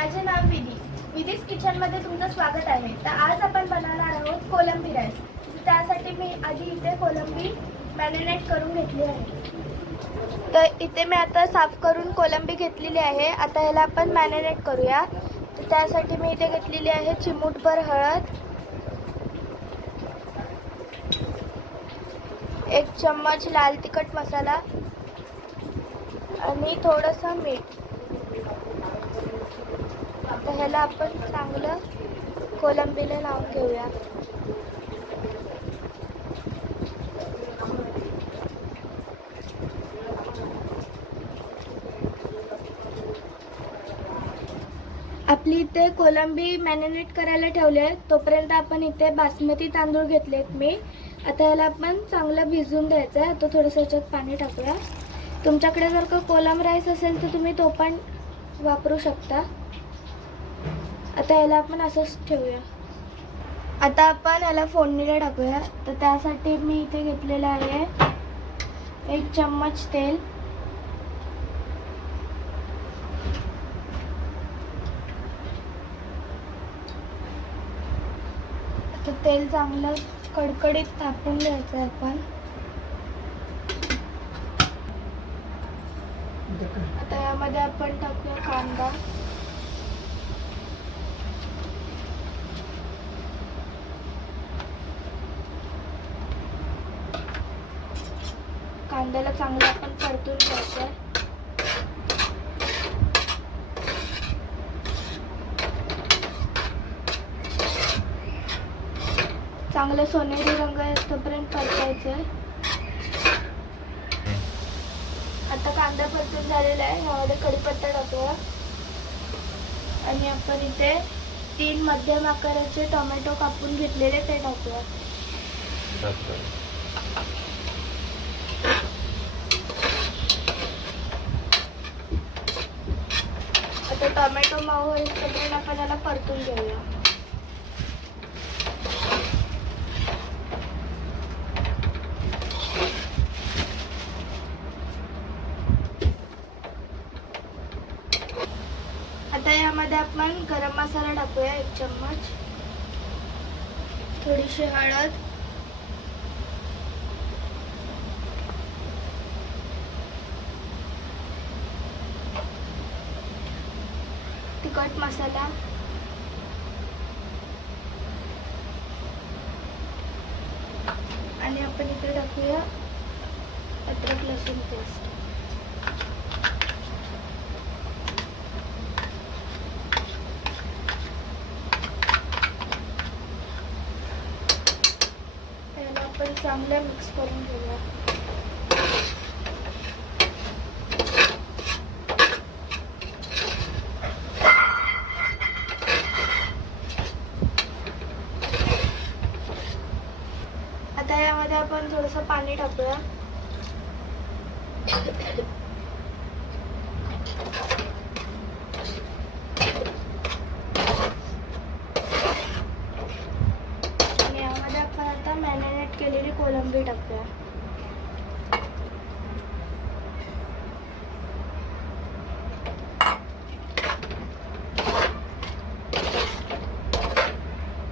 माझे नाव विधीज किचनमध्ये तुमचं स्वागत आहे. तर आज आपण बनवणार आहोत कोलंबी राईस. त्यासाठी मी आधी इथे कोलंबी मॅरिनेट करून घेतली आहे. तर इथे मी आता साफ करून कोलंबी घेतलेली आहे. आता ह्याला आपण मॅरिनेट करूया. तर त्यासाठी मी इथे घेतलेली आहे चिमूटभर हळद, 1 चम्मच लाल तिखट मसाला आणि थोडंसं मीठ. आता ह्याला आपण चांगलं कोलंबीला लावून घेऊया. आपली इथे कोलंबी मॅरिनेट करायला ठेवले आहे. तोपर्यंत आपण इथे बासमती तांदूळ घेतलेत मी. आता ह्याला आपण चांगलं भिजवून द्यायचं आहे. आता थोडंसं ह्याच्यात पाणी टाकूया. तुमच्याकडे जर का कोलम राईस असेल तर तुम्ही तो पण वापरू शकता. आता ह्याला आपण असंच ठेवूया. आता आपण ह्याला फोडणीला टाकूया. तर त्यासाठी मी इथे घेतलेलं आहे 1 चम्मच तेल, आता तेल चांगलं कडकडीत तापवून घ्यायचं आहे आपण. आता यामध्ये आपण टाकूया कांदा, कांद्याला चांगलं आपण परतून घ्यायचं आहे. चांगलं सोनेरी रंग येतोपर्यंत परतायचं आहे. आता कांदा परतून झालेला आहे. यामध्ये कढीपत्ता टाकूया आणि आपण इथे 3 मध्यम आकाराचे टोमॅटो कापून घेतलेले ते टाकूया. आता टोमॅटो मऊ होईपर्यंत आपण याला परतून घेऊया. आता यामध्ये आपण गरम मसाला टाकूया 1 चम्मच, थोडीशी हळद, तिखट मसाला आणि आपण इकडे टाकूया अद्रक लसूण पेस्ट. याला आपण चांगलं मिक्स करून घेऊया. आता यामध्ये आपण थोडंसं पाणी टाकूया. आणि यामध्ये आपण आता मॅरिनेट केलेली कोलंबी टाकूया.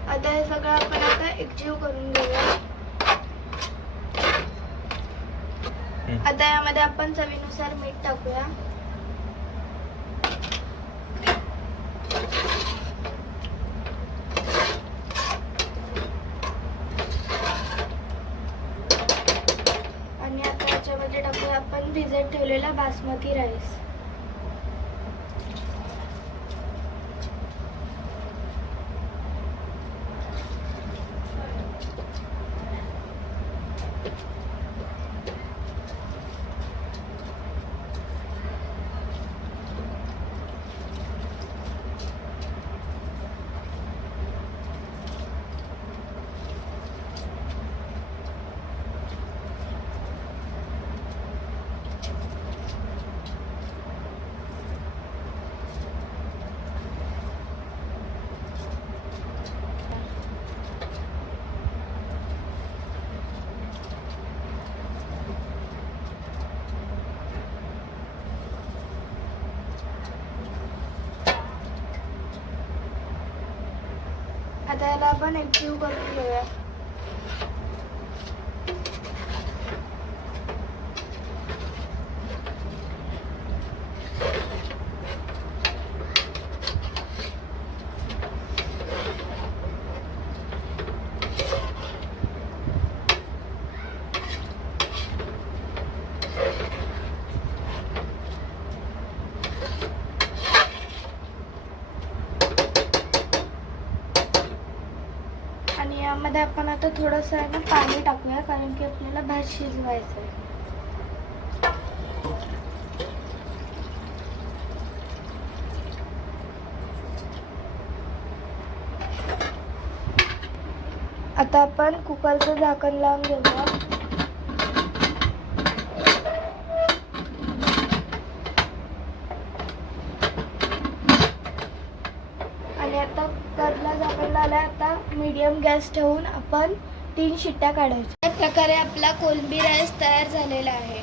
आता हे सगळं आपण आता एकजीव करून घेऊया. आता यामध्ये आपण चवीनुसार मीठ टाकूया. आणि आता याच्यामध्ये टाकूया आपण भिजत ठेवलेला बासमती राईस. आता याला आपण एकजीव करून घेऊया. आणि यामध्ये आपण आता थोडंसं आहे ना पाणी टाकूया, कारण की आपल्याला भात शिजवायचं आहे. आता आपण कुकरचं झाकण लावून घेऊया. आणि आता कुकरला झाकण लावलंय. आता मीडियम गॅस ठेवून आपण 3 शिट्ट्या काढायच्या. अशा प्रकारे आपला कोलंबी राईस तयार झालेला आहे.